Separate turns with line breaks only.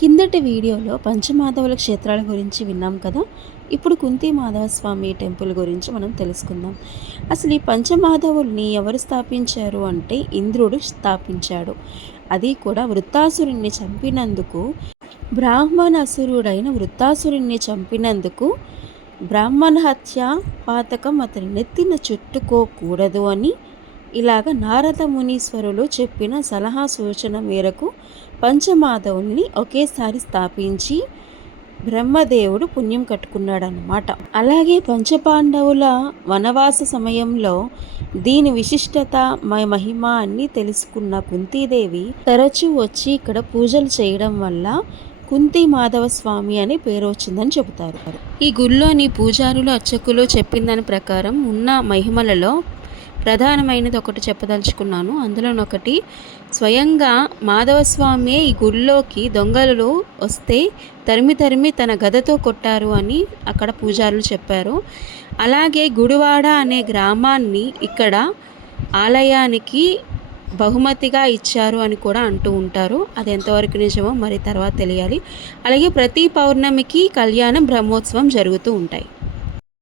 కిందటి వీడియోలో పంచమాధవుల క్షేత్రాల గురించి విన్నాం కదా? ఇప్పుడు కుంతి మాధవ స్వామి టెంపుల్ గురించి మనం తెలుసుకుందాం. అసలు ఈ పంచమాధవుల్ని ఎవరు స్థాపించారు అంటే ఇంద్రుడు స్థాపించాడు. అది కూడా వృత్తాసురుణ్ణి చంపినందుకు బ్రాహ్మణ అసురుడైన వృత్తాసురుణ్ణి చంపినందుకు బ్రాహ్మణ హత్య పాతకం అతని నెత్తిన చుట్టుకోకూడదు అని ఇలాగ నారద మునీశ్వరులు చెప్పిన సలహా సూచన మేరకు పంచమాధవుల్ని ఒకేసారి స్థాపించి బ్రహ్మదేవుడు పుణ్యం కట్టుకున్నాడనమాట అలాగే పంచపాండవుల వనవాస సమయంలో దీని విశిష్టత మ- మహిమ అన్ని తెలుసుకున్న కుంతీదేవి తరచూ వచ్చి ఇక్కడ పూజలు చేయడం వల్ల కుంతి మాధవ స్వామి అని పేరు వచ్చిందని చెబుతారు. ఈ గుళ్ళోని పూజారులు అర్చకులు చెప్పిన దాని ప్రకారం ఉన్న మహిమలలో ప్రధానమైనది ఒకటి చెప్పదలుచుకున్నాను. అందులోనొకటి స్వయంగా మాధవస్వామి ఈ గుడిలోకి దొంగలు వస్తే తరిమి తరిమి తన గదతో కొట్టారు అని అక్కడ పూజారులు చెప్పారు. అలాగే గుడివాడ అనే గ్రామాన్ని ఇక్కడ ఆలయానికి బహుమతిగా ఇచ్చారు అని కూడా అంటూ ఉంటారు. అది ఎంతవరకు నిజమో మరి తర్వాత తెలియాలి. అలాగే ప్రతి పౌర్ణమికి కళ్యాణం బ్రహ్మోత్సవం జరుగుతూ ఉంటాయి.